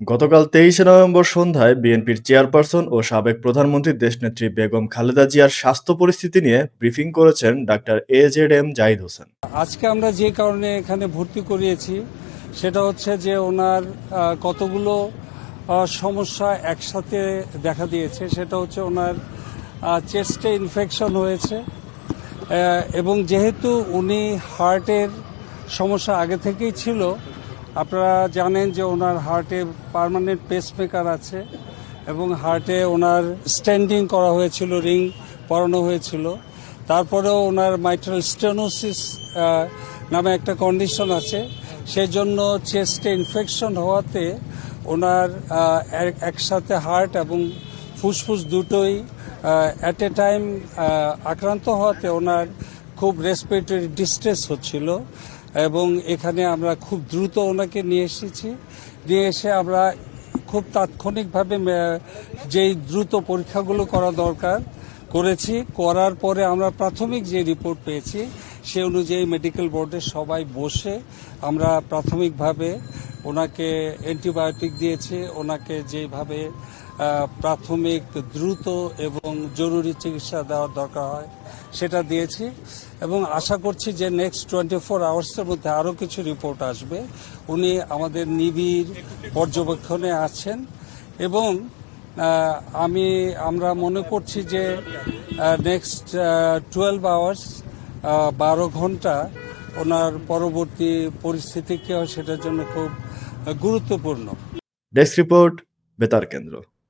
গতকাল ২৩শে নভেম্বর সন্ধ্যায় বিএনপির চেয়ারপারসন ও সাবেক প্রধানমন্ত্রী দেশনেত্রী বেগম খালেদা জিয়ার স্বাস্থ্য পরিস্থিতি নিয়ে ব্রিফিং করেছেন ডাক্তার এজেডএম জাহিদ হোসেন। আজকে আমরা যে কারণে এখানে ভর্তি করিয়েছি সেটা হচ্ছে যে ওনার কতগুলো সমস্যা একসাথে দেখা দিয়েছে। সেটা হচ্ছে ওনার চেস্টে ইনফেকশন হয়েছে এবং যেহেতু উনি হার্টের সমস্যা আগে থেকেই ছিল, আপনারা জানেন যে ওনার হার্টে পার্মানেন্ট পেসমেকার আছে এবং হার্টে ওনার স্ট্যান্ডিং করা হয়েছিল, রিং পরানো হয়েছিল। তারপরেও ওনার মাইট্রাল স্টেনোসিস নামে একটা কন্ডিশন আছে, সেই জন্য চেস্টে ইনফেকশন হওয়াতে ওনার একসাথে হার্ট এবং ফুসফুস দুটোই অ্যাট এ টাইম আক্রান্ত হওয়াতে ওনার খুব রেসপিরেটরি ডিস্ট্রেস হচ্ছিল এবং এখানে আমরা খুব দ্রুত ওনাকে নিয়ে এসেছি। নিয়ে এসে আমরা খুব তাৎক্ষণিকভাবে যেই দ্রুত পরীক্ষাগুলো করা দরকার করেছি। করার পরে আমরা প্রাথমিক যে রিপোর্ট পেয়েছি সে অনুযায়ী মেডিকেল বোর্ডের সবাই বসে আমরা প্রাথমিকভাবে ওনাকে অ্যান্টিবায়োটিক দিয়েছি। ওনাকে যেভাবে প্রাথমিক দ্রুত এবং জরুরি চিকিৎসা দেওয়ার দরকার হয় সেটা দিয়েছি এবং আশা করছি যে নেক্সট 24 আওয়ার্সের মধ্যে আরও কিছু রিপোর্ট আসবে। উনি আমাদের নিবিড় পর্যবেক্ষণে আছেন এবং আমরা মনে করছি যে নেক্সট 12 আওয়ার্স 12 ঘন্টা ওনার পরবর্তী পরিস্থিতি কি হয় সেটার জন্য খুব গুরুত্বপূর্ণ। ডেস্ক রিপোর্ট, বেতার কেন্দ্র।